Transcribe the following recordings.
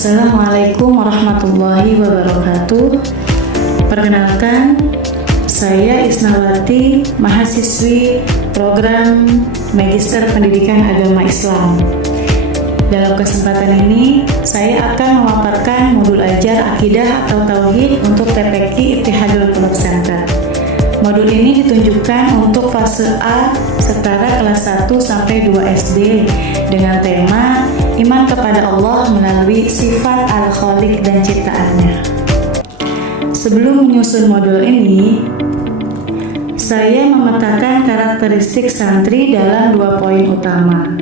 Assalamualaikum warahmatullahi wabarakatuh. Perkenalkan, saya Isnawati, mahasiswi program Magister Pendidikan Agama Islam. Dalam kesempatan ini, saya akan memaparkan modul ajar akidah atau tauhid untuk TPQ Ittihadul Qulub Center. Modul ini ditunjukkan untuk fase A setara kelas 1 sampai 2 SD dengan tema iman kepada Allah melalui sifat Al-Khaliq dan ciptaannya. Sebelum menyusun modul ini, saya memetakan karakteristik santri dalam 2 poin utama,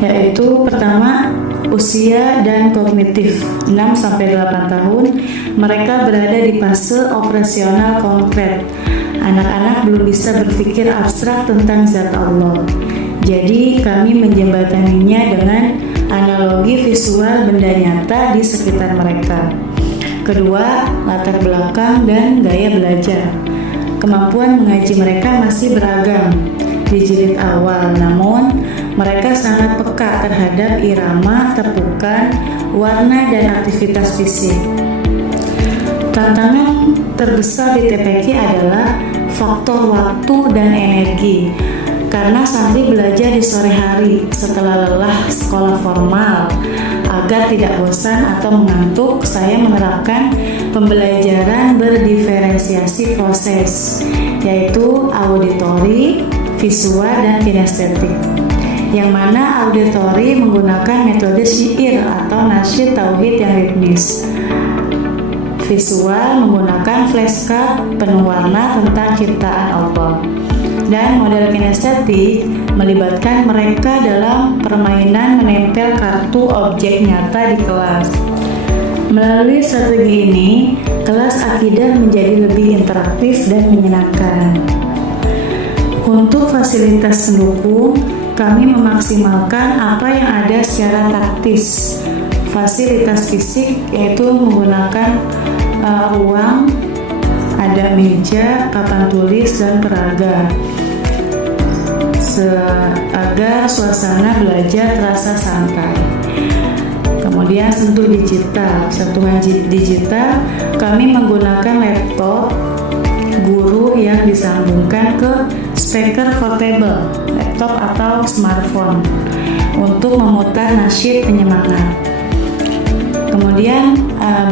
yaitu pertama, usia dan kognitif 6-8 tahun, mereka berada di fase operasional konkret. Anak-anak belum bisa berpikir abstrak tentang zat Allah. Jadi kami menjembataninya dengan analogi visual benda nyata di sekitar mereka. Kedua, latar belakang dan gaya belajar. Kemampuan mengaji mereka masih beragam di jilid awal, namun mereka sangat peka terhadap irama, tepukan, warna, dan aktivitas fisik. Tantangan terbesar di TPQ adalah faktor waktu dan energi, karena santri belajar di sore hari setelah lelah sekolah formal. Agar tidak bosan atau mengantuk, saya menerapkan pembelajaran berdiferensiasi proses, yaitu auditori, visual, dan kinestetik. Yang mana auditori menggunakan metode syair atau nasyid tauhid yang ritmis. Visual menggunakan flashcard penuh warna tentang ciptaan Allah. Dan model kinestetik melibatkan mereka dalam permainan menempel kartu objek nyata di kelas. Melalui strategi ini, kelas akidah menjadi lebih interaktif dan menyenangkan. Untuk fasilitas pendukung, kami memaksimalkan apa yang ada secara taktis. Fasilitas fisik yaitu menggunakan ruang, ada meja, papan tulis, dan peraga, agar suasana belajar terasa santai. Kemudian sentuhan digital, kami menggunakan laptop guru yang disambungkan ke speaker portable, laptop atau smartphone untuk memutar nasyid penyemangat. Kemudian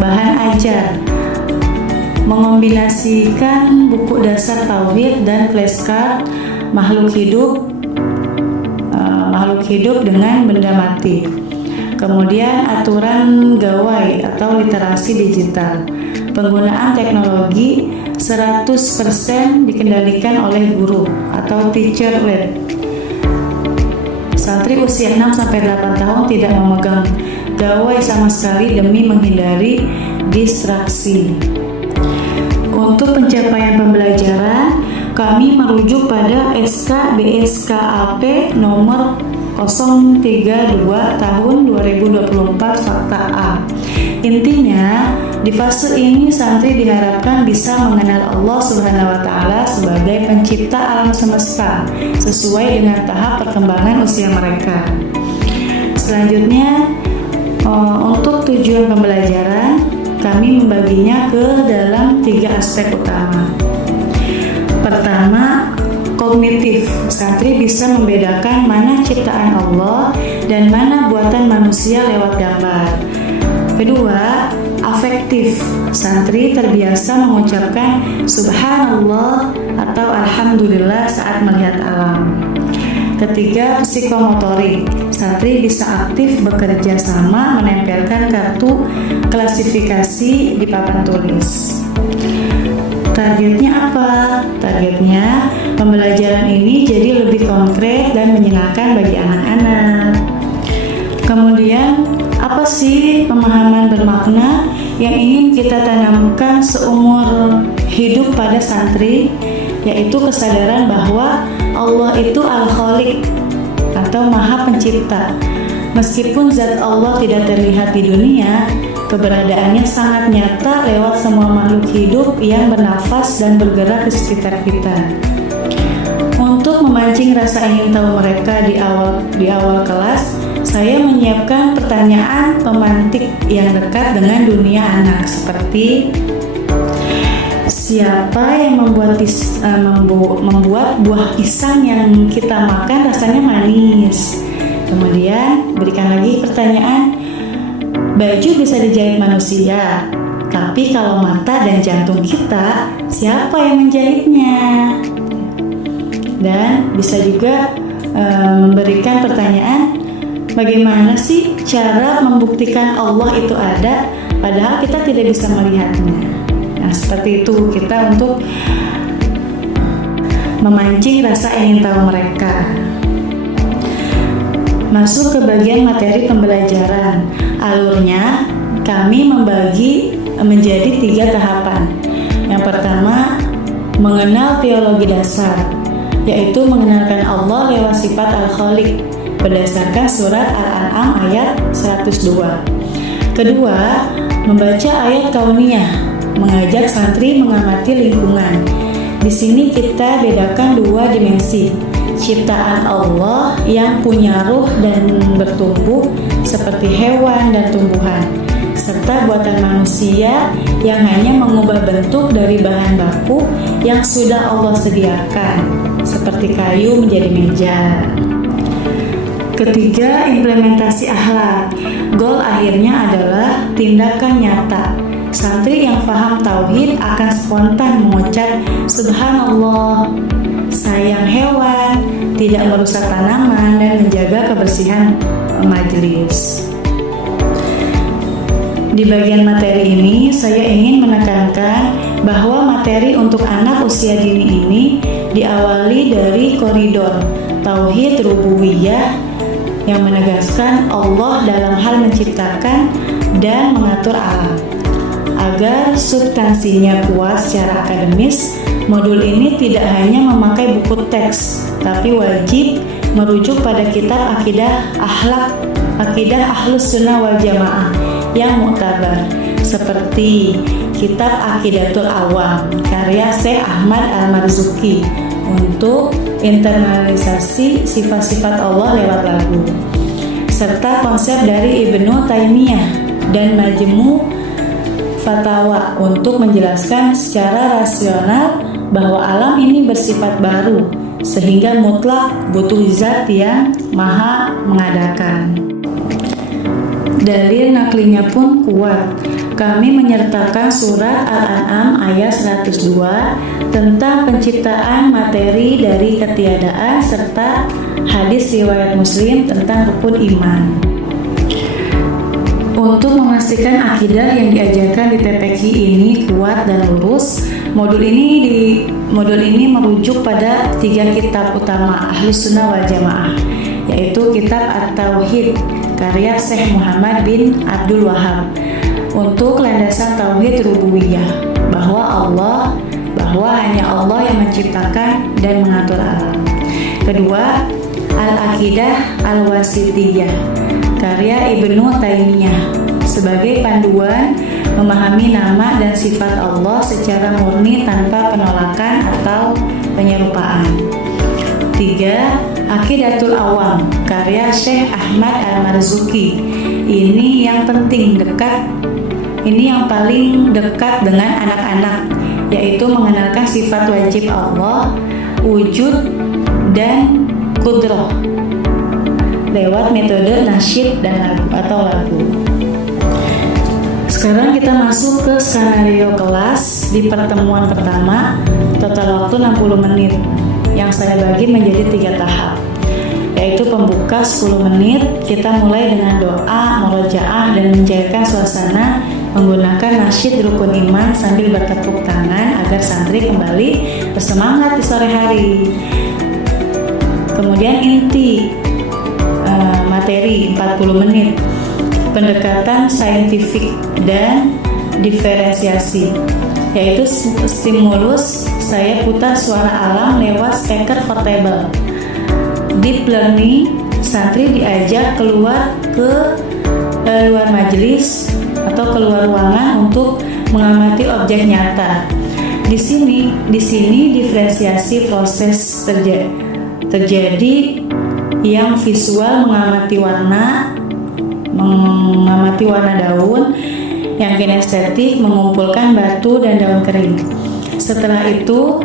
bahan ajar, mengombinasikan buku dasar tauhid dan flashcard makhluk hidup dengan benda mati. Kemudian aturan gawai atau literasi digital. Penggunaan teknologi 100% dikendalikan oleh guru atau teacher led. Santri usia 6-8 tahun tidak memegang gawai sama sekali demi menghindari distraksi. Untuk pencapaian pembelajaran, kami merujuk pada SK BSKAP nomor 032 tahun 2024 fakta A. Intinya, di fase ini santri diharapkan bisa mengenal Allah Subhanahu wa taala sebagai pencipta alam semesta sesuai dengan tahap perkembangan usia mereka. Selanjutnya, untuk tujuan pembelajaran, kami membaginya ke dalam 3 aspek utama. Pertama, kognitif. Santri bisa membedakan mana ciptaan Allah dan mana buatan manusia lewat gambar. Kedua, afektif. Santri terbiasa mengucapkan subhanallah atau alhamdulillah saat melihat alam. Ketiga, psikomotorik. Santri bisa aktif bekerja sama menempelkan kartu klasifikasi di papan tulis. Targetnya apa? Targetnya pembelajaran ini jadi lebih konkret dan menyenangkan bagi anak-anak. Kemudian, apa sih pemahaman bermakna yang ingin kita tanamkan seumur hidup pada santri? Yaitu kesadaran bahwa Allah itu Al-Khaliq atau Maha Pencipta. Meskipun zat Allah tidak terlihat di dunia, keberadaannya sangat nyata lewat semua makhluk hidup yang bernafas dan bergerak di sekitar kita. Untuk memancing rasa ingin tahu mereka di awal kelas, saya menyiapkan pertanyaan pemantik yang dekat dengan dunia anak, seperti siapa yang membuat buah pisang yang kita makan rasanya manis. Kemudian berikan lagi pertanyaan, baju bisa dijahit manusia, tapi kalau mata dan jantung kita, siapa yang menjahitnya? Dan bisa juga memberikan pertanyaan, bagaimana sih cara membuktikan Allah itu ada, padahal kita tidak bisa melihatnya. Nah, seperti itu kita untuk memancing rasa ingin tahu mereka. Masuk ke bagian materi pembelajaran. Alurnya, kami membagi menjadi 3 tahapan. Yang pertama, mengenal teologi dasar, yaitu mengenalkan Allah lewat sifat Al-Khaliq berdasarkan surat Al-An'am ayat 102. Kedua, membaca ayat kauniyah, mengajak santri mengamati lingkungan. Di sini kita bedakan 2 dimensi, ciptaan Allah yang punya ruh dan bertumbuh seperti hewan dan tumbuhan, serta buatan manusia yang hanya mengubah bentuk dari bahan baku yang sudah Allah sediakan, seperti kayu menjadi meja. Ketiga, implementasi akhlak. Goal akhirnya adalah tindakan nyata. Santri yang paham tauhid akan spontan mengucap subhanallah, sayang hewan, tidak merusak tanaman, dan menjaga kebersihan majelis. Di bagian materi ini, saya ingin menekankan bahwa materi untuk anak usia dini ini diawali dari koridor tauhid rububiyah yang menegaskan Allah dalam hal menciptakan dan mengatur alam. Agar substansinya kuat secara akademis, modul ini tidak hanya memakai buku teks, tapi wajib merujuk pada kitab akidah Ahlus Sunnah wal Jamaah yang muktabar, seperti kitab Aqidatul Awam karya Syekh Ahmad Al-Marzuki untuk internalisasi sifat-sifat Allah lewat lagu, serta konsep dari Ibnu Taimiyah dan Majmu' Fatawa untuk menjelaskan secara rasional bahwa alam ini bersifat baru, sehingga mutlak butuh zat yang maha mengadakan. Dalil naklinya pun kuat. Kami menyertakan surat Al-An'am ayat 102 tentang penciptaan materi dari ketiadaan, serta hadis riwayat Muslim tentang rukun iman. Untuk memastikan akidah yang diajarkan di TPQ ini kuat dan lurus, modul ini merujuk pada 3 kitab utama Ahlus Sunnah wal Jamaah, yaitu kitab At-Tauhid karya Syekh Muhammad bin Abdul Wahab untuk landasan tauhid rububiyah, bahwa hanya Allah yang menciptakan dan mengatur alam. Kedua, Al-Aqidah Al-Wasithiyah karya Ibnu Taimiyah sebagai panduan memahami nama dan sifat Allah secara murni tanpa penolakan atau penyerupaan. 3. Aqidatul Awam karya Syekh Ahmad Al-Marzuki. Ini yang paling dekat dengan anak-anak, yaitu mengenalkan sifat wajib Allah, wujud dan qudrah lewat metode nasyid dan lagu. Sekarang kita masuk ke skenario kelas di pertemuan pertama, total waktu 60 menit yang saya bagi menjadi 3 tahap, yaitu pembuka 10 menit. Kita mulai dengan doa, murojaah, dan mencairkan suasana menggunakan nasyid rukun iman sambil bertepuk tangan agar santri kembali bersemangat di sore hari. Kemudian inti materi 40 menit, pendekatan saintifik dan diferensiasi, yaitu stimulus saya putar suara alam lewat speaker portable. Deep learning, santri diajak keluar ke luar majelis atau keluar ruangan untuk mengamati objek nyata. Di sini diferensiasi proses terjadi yang visual mengamati warna daun, yang kinestetik mengumpulkan batu dan daun kering. Setelah itu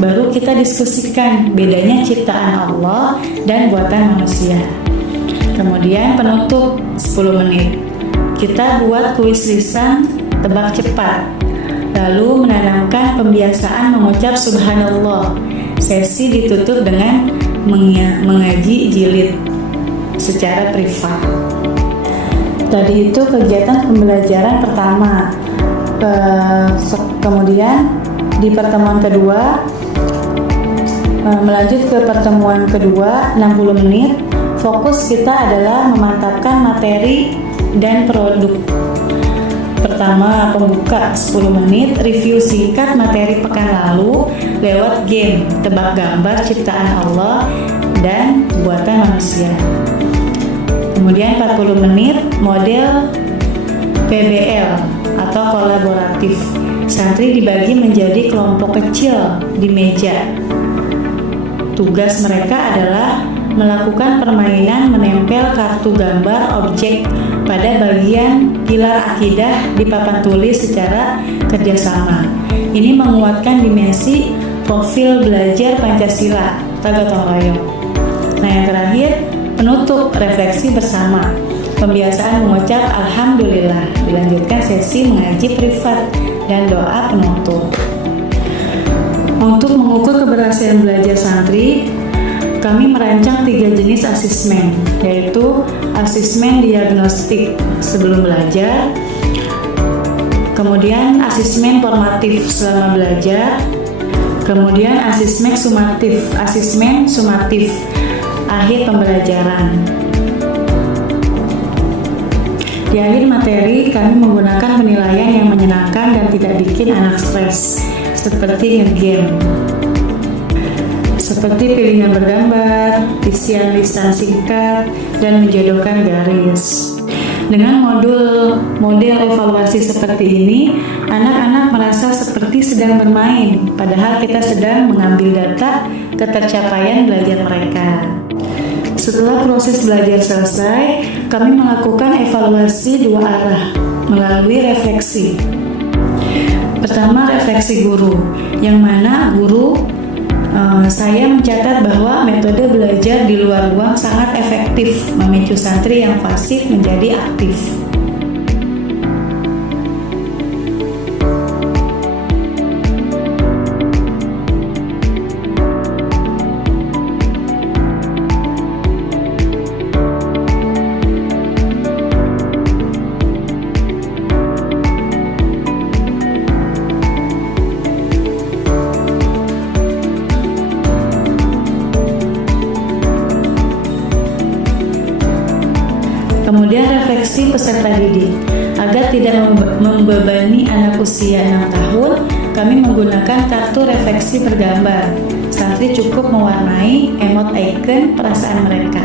baru kita diskusikan bedanya ciptaan Allah dan buatan manusia. Kemudian penutup 10 menit. Kita buat kuis lisan tebak cepat. Lalu menanamkan pembiasaan mengucap subhanallah. Sesi ditutup dengan mengaji jilid secara privat. Tadi itu kegiatan pembelajaran pertama. Kemudian di pertemuan kedua, melanjut ke pertemuan kedua 60 menit, fokus kita adalah memantapkan materi dan produk. Pertama, pembuka 10 menit, review singkat materi pekan lalu lewat game tebak gambar ciptaan Allah dan buatan manusia. Kemudian 40 menit, model PBL atau kolaboratif. Santri dibagi menjadi kelompok kecil di meja. Tugas mereka adalah melakukan permainan menempel kartu gambar objek pada bagian pilar akidah di papan tulis secara kerjasama. Ini menguatkan dimensi profil belajar Pancasila gotong royong. Nah, yang terakhir, penutup refleksi bersama. Pembiasaan mengucap alhamdulillah, dilanjutkan sesi mengaji privat dan doa penutup. Untuk mengukur keberhasilan belajar santri, kami merancang 3 jenis asesmen, yaitu asesmen diagnostik sebelum belajar, kemudian asesmen formatif selama belajar, kemudian asesmen sumatif akhir pembelajaran. Di akhir materi, kami menggunakan penilaian yang menyenangkan dan tidak bikin anak stres, seperti nge-game. Seperti pilihan bergambar, isian lisan singkat, dan menjodohkan garis. Dengan model evaluasi seperti ini, anak-anak merasa seperti sedang bermain, padahal kita sedang mengambil data ketercapaian belajar mereka. Setelah proses belajar selesai, kami melakukan evaluasi 2 arah melalui refleksi. Pertama, refleksi guru, yang mana saya mencatat bahwa metode belajar di luar ruang sangat efektif memicu santri yang pasif menjadi aktif. Kemudian refleksi peserta didik. Agar tidak membebani anak usia 6 tahun, kami menggunakan kartu refleksi bergambar. Santri cukup mewarnai emot icon perasaan mereka,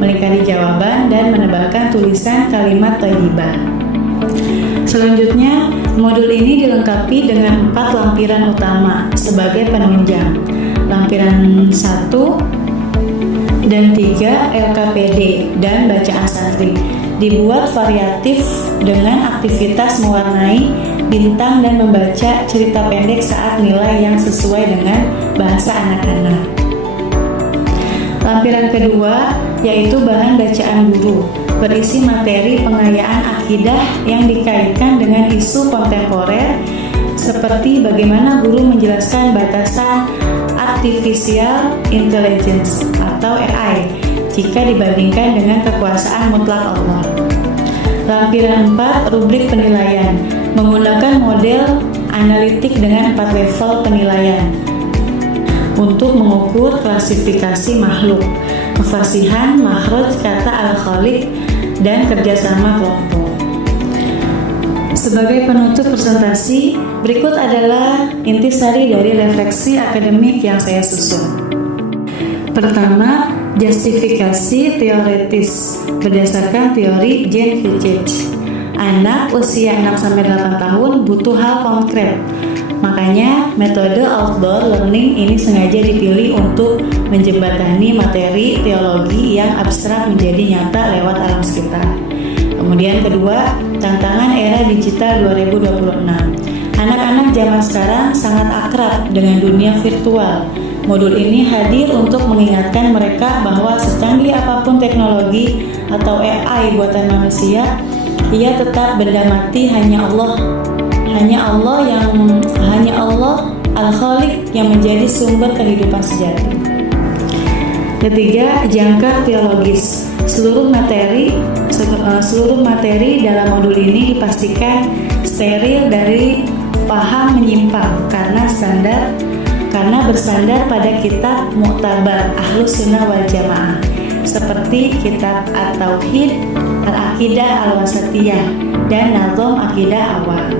melingkari jawaban, dan menebalkan tulisan kalimat thayyibah. Selanjutnya, modul ini dilengkapi dengan 4 lampiran utama sebagai penunjang. Lampiran 1 dan 3 LKPD dan bacaan santri. Dibuat variatif dengan aktivitas mewarnai, bintang, dan membaca cerita pendek saat nilai yang sesuai dengan bahasa anak-anak. Lampiran kedua yaitu bahan bacaan guru, berisi materi pengayaan akidah yang dikaitkan dengan isu kontemporer seperti bagaimana guru menjelaskan batasan artificial intelligence atau AI jika dibandingkan dengan kekuasaan mutlak Allah. Lampiran 4, rubrik penilaian, menggunakan model analitik dengan 4 level penilaian untuk mengukur klasifikasi makhluk, kefasihan, makhraj kata al-khaliq, dan kerjasama kelompok. Sebagai penutup presentasi, berikut adalah intisari dari refleksi akademik yang saya susun. Pertama, justifikasi teoretis berdasarkan teori Jean Piaget. Anak usia 6-8 tahun butuh hal konkret Makanya metode outdoor learning ini sengaja dipilih untuk menjembatani materi teologi yang abstrak menjadi nyata lewat alam sekitar. Kemudian kedua, tantangan era digital 2026. Anak-anak zaman sekarang sangat akrab dengan dunia virtual. Modul ini hadir untuk mengingatkan mereka bahwa secanggih apapun teknologi atau AI buatan manusia, ia tetap benda mati. Hanya Allah Al-Khaliq yang menjadi sumber kehidupan sejati. Ketiga, jangkar teologis. Seluruh materi dalam modul ini dipastikan steril dari paham menyimpang karena bersandar pada kitab muktabar Ahlus Sunnah wal Jamaah seperti kitab At-Tauhid, Al-Aqidah Al-Wasatiyah, dan Nazom Aqidah Awam.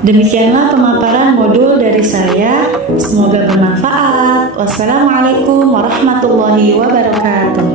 Demikianlah pemaparan modul dari saya. Semoga bermanfaat. Wassalamualaikum warahmatullahi wabarakatuh.